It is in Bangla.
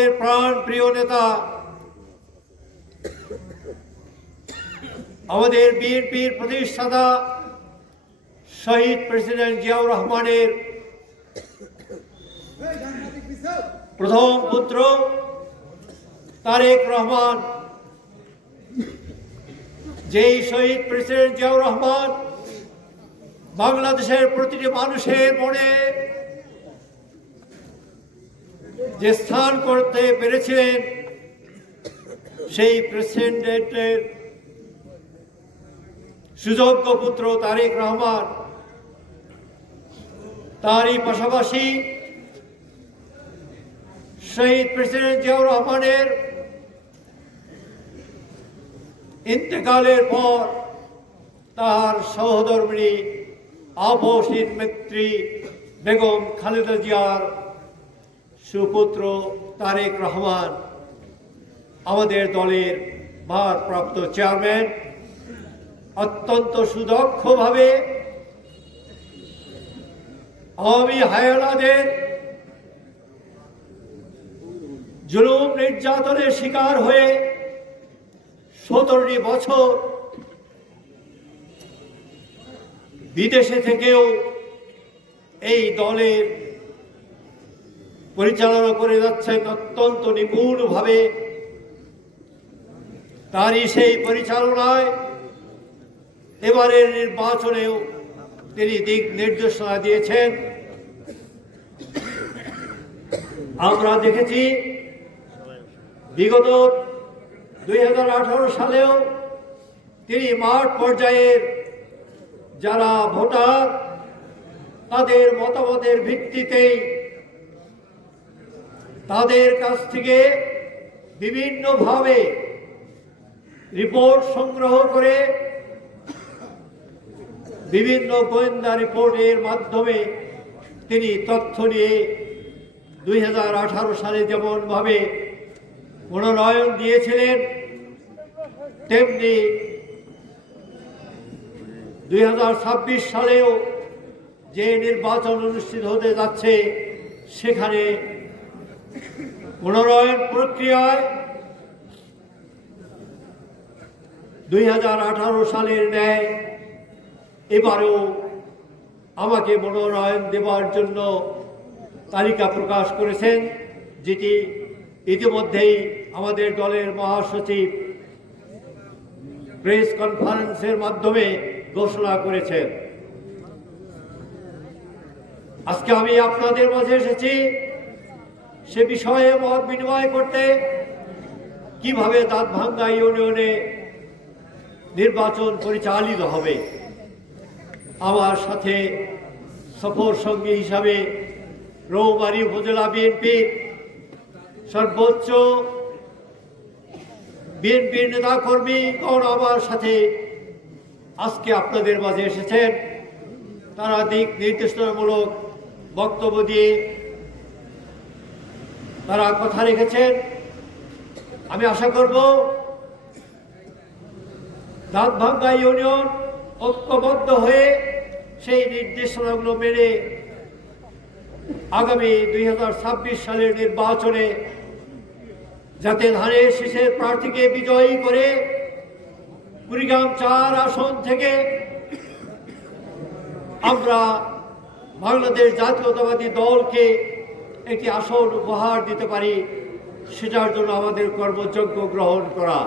আমাদের প্রাণ প্রিয় নেতা, আমাদের বিএনপির প্রতিষ্ঠাতা শহীদ প্রেসিডেন্ট জিয়াউর রহমানের প্রথম পুত্র তারেক রহমান। যেই শহীদ প্রেসিডেন্ট জিয়াউর রহমান বাংলাদেশের প্রতিটি মানুষের মনে যে স্থান করতে পেরেছিলেন সেই প্রেসিডেন্টের সুযোগ্য পুত্র তারেক রহমান। তারই পাশাপাশি শহীদ প্রেসিডেন্ট জিয়াউর রহমানের ইন্তেকালের পর তার সহধর্মিণী আপসীন মিত্রী বেগম খালেদা জিয়ার সুপুত্র তারেক রহমান, আমাদের দলের ভারপ্রাপ্ত চেয়ারম্যান, অত্যন্ত সুদক্ষভাবে আওয়ামী হায়নাদের জুলুম নির্যাতনের শিকার হয়ে সতেরোটি বছর বিদেশে থেকেও এই দলের পরিচালনা করে যাচ্ছেন অত্যন্ত নিপুণভাবে। তারই সেই পরিচালনায় এবারের নির্বাচনেও তিনি দিক নির্দেশনা দিয়েছেন। আমরা দেখেছি বিগত দুই হাজার আঠারো সালেও তিনি মাঠ পর্যায়ের যারা ভোটার, তাদের মতামতের ভিত্তিতেই তাদের কাছ থেকে বিভিন্নভাবে রিপোর্ট সংগ্রহ করে বিভিন্ন গোয়েন্দা রিপোর্টের মাধ্যমে তিনি তথ্য নিয়ে দুই হাজার আঠারো সালে যেমনভাবে মনোনয়ন দিয়েছিলেন, তেমনি দুই হাজার ছাব্বিশ সালেও যে নির্বাচন অনুষ্ঠিত হতে যাচ্ছে, সেখানে মনোনয়ন প্রক্রিয়ায় দুই হাজার আঠারো সালের ন্যায় এবারেও আমাকে মনোনয়ন দেওয়ার জন্য তালিকা প্রকাশ করেছেন, যেটি ইতিমধ্যেই আমাদের দলের মহাসচিব প্রেস কনফারেন্সের মাধ্যমে ঘোষণা করেছেন। আজকে আমি আপনাদের মাঝে এসেছি সে বিষয়ে মত বিনিময় করতে কীভাবে দাঁতভাঙ্গা ইউনিয়নে নির্বাচন পরিচালিত হবে? আমার সাথে সফর সঙ্গী হিসাবে রৌমারী উপজেলা বিএনপির সর্বোচ্চ বিএনপির নেতাকর্মীগণ আমার সাথে আজকে আপনাদের মাঝে এসেছেন। তারা দিক নির্দেশনামূলক বক্তব্য দিয়ে তারা কথা রেখেছেন। আমি আশা করব দাঁতভাঙ্গা ইউনিয়ন ঐক্যবদ্ধ হয়ে সেই নির্দেশনাগুলো মেনে আগামী দুই হাজার ছাব্বিশ সালের নির্বাচনে যাতে ধানের শীষের প্রার্থীকে বিজয়ী করে কুড়িগ্রাম চার আসন থেকে আমরা বাংলাদেশ জাতীয়তাবাদী দলকে একটি আসন উপহার দিতে পারি সেটার জন্য আমাদের কর্মযজ্ঞ গ্রহণ করা।